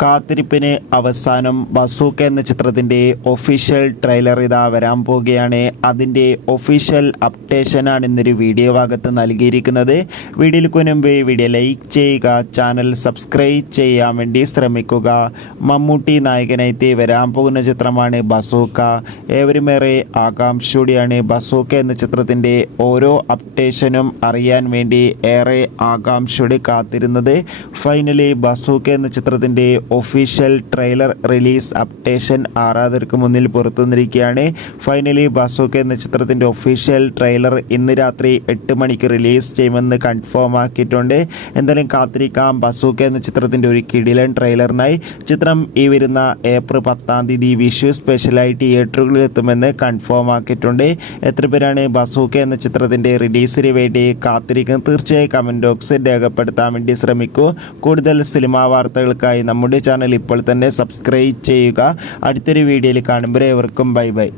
കാത്തിരിപ്പിന് അവസാനം ബസൂക്ക എന്ന ചിത്രത്തിൻ്റെ ഒഫീഷ്യൽ ട്രെയിലർ ഇതാ വരാൻ പോവുകയാണ്. അതിൻ്റെ ഒഫീഷ്യൽ അപ്ഡേഷനാണ് ഇന്നൊരു വീഡിയോ ഭാഗത്ത് നൽകിയിരിക്കുന്നത്. വീഡിയോയ്ക്ക് മുൻപ് വീഡിയോ ലൈക്ക് ചെയ്യുക, ചാനൽ സബ്സ്ക്രൈബ് ചെയ്യാൻ വേണ്ടി ശ്രമിക്കുക. മമ്മൂട്ടി നായകനായിട്ട് വരാൻ പോകുന്ന ചിത്രമാണ് ബസൂക്ക. ഏവരുമേറെ ആകാംക്ഷയോടെയാണ് ബസൂക്ക എന്ന ചിത്രത്തിൻ്റെ ഓരോ അപ്ഡേഷനും അറിയാൻ വേണ്ടി ഏറെ ആകാംക്ഷയോടെ കാത്തിരുന്നത്. ഫൈനലി ബസൂക്ക എന്ന ചിത്രത്തിൻ്റെ ഒഫീഷ്യൽ ട്രെയിലർ റിലീസ് അപ്ഡേഷൻ ആരാധകർക്ക് മുന്നിൽ പുറത്തുവന്നിരിക്കുകയാണ്. ഫൈനലി ബസൂക്ക എന്ന ചിത്രത്തിൻ്റെ ഒഫീഷ്യൽ ട്രെയിലർ ഇന്ന് രാത്രി 8 മണിക്ക് റിലീസ് ചെയ്യുമെന്ന് കൺഫേം ആക്കിയിട്ടുണ്ട്. എന്തായാലും കാത്തിരിക്കാം ബസൂക്ക എന്ന ചിത്രത്തിൻ്റെ ഒരു കിടിലൻ ട്രെയിലറിനായി. ചിത്രം ഈ വരുന്ന ഏപ്രിൽ 10-ാം തീയതി വിഷു സ്പെഷ്യലായി തിയേറ്ററുകളിൽ എത്തുമെന്ന് കൺഫേം ആക്കിയിട്ടുണ്ട്. എത്ര പേരാണ് ബസൂക്ക എന്ന ചിത്രത്തിൻ്റെ റിലീസിന് വേണ്ടി കാത്തിരിക്കുന്നത്? തീർച്ചയായും കമൻറ്റ് ബോക്സിൽ രേഖപ്പെടുത്താൻ വേണ്ടി ശ്രമിക്കൂ. കൂടുതൽ സിനിമാ വാർത്തകൾക്കായി നമ്മുടെ ചാനൽ ഇപ്പോൾ തന്നെ സബ്സ്ക്രൈബ് ചെയ്യുക. അടുത്തൊരു വീഡിയോയിൽ കാണുമ്പോൾ ഏവർക്കും ബൈ ബൈ.